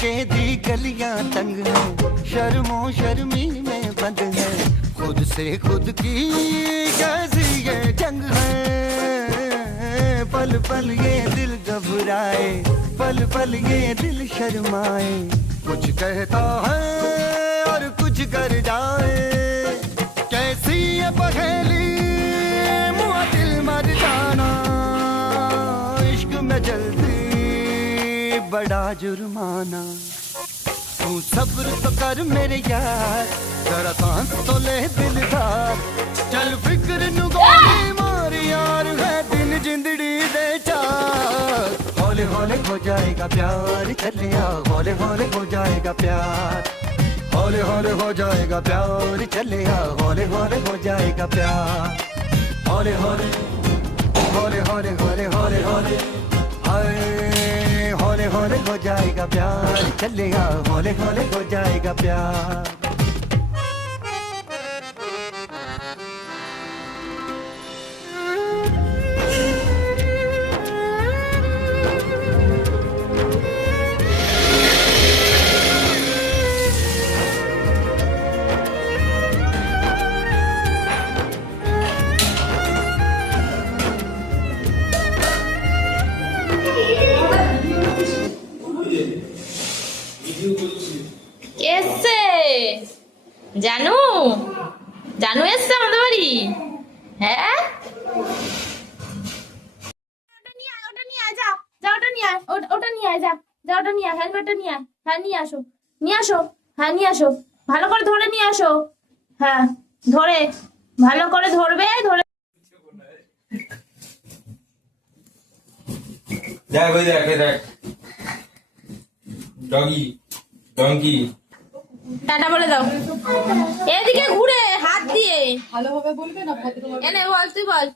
के दी गलियां तंग है, शर्मो शर्मी में बंद है, खुद से खुद की कैसी ये जंग है। पल पल ये दिल घबराए, पल पल ये दिल शर्माए, कुछ कहता है और कुछ कर जाए। कैसी ये पहेली मुआ दिल मर जाना, इश्क में जल्दी बड़ा जुर्माना। तू सब्र तो कर मेरे यार, जरा सांस तो ले दिलदार, चल फिक्र नु गोली मार यार, है दिन जिंदड़ी दे चार। हौले हौले हो जाएगा प्यार, चलिया हौले हौले हो जाएगा प्यार, हौले हौले हो जाएगा प्यार, चलिया हौले हौले हो जाएगा प्यार। हौले हौले हौले हौले हौले हौले हौले हाय, हौले हौले हो जाएगा प्यार, चलेगा हौले हौले हो जाएगा प्यार। এসছে জানু, জানু এসছে আমাদের বাড়ি। হ্যাঁ ওটা নিয়ে আয়, ওটা নিয়ে আয়, যা যা, ওটা নিয়ে আয়, ওটা নিয়ে আয়, যা যা, ওটা নিয়ে আয়, হেলমেটটা নিয়ে আয়। হ্যাঁ নিয়ে আসো, নিয়ে আসো, হ্যাঁ নিয়ে আসো, ভালো করে ধরে নিয়ে আসো। হ্যাঁ ধরে ভালো করে ধরবে, ধরে দেখ ওই দেখ দেখ ডগি ডঙ্কি। টাটা বলে দাও, এদিকে ঘুরে হাত দিয়ে ভালোভাবে বলবে না ভদ্রভাবে? এনে বল, তুই বল।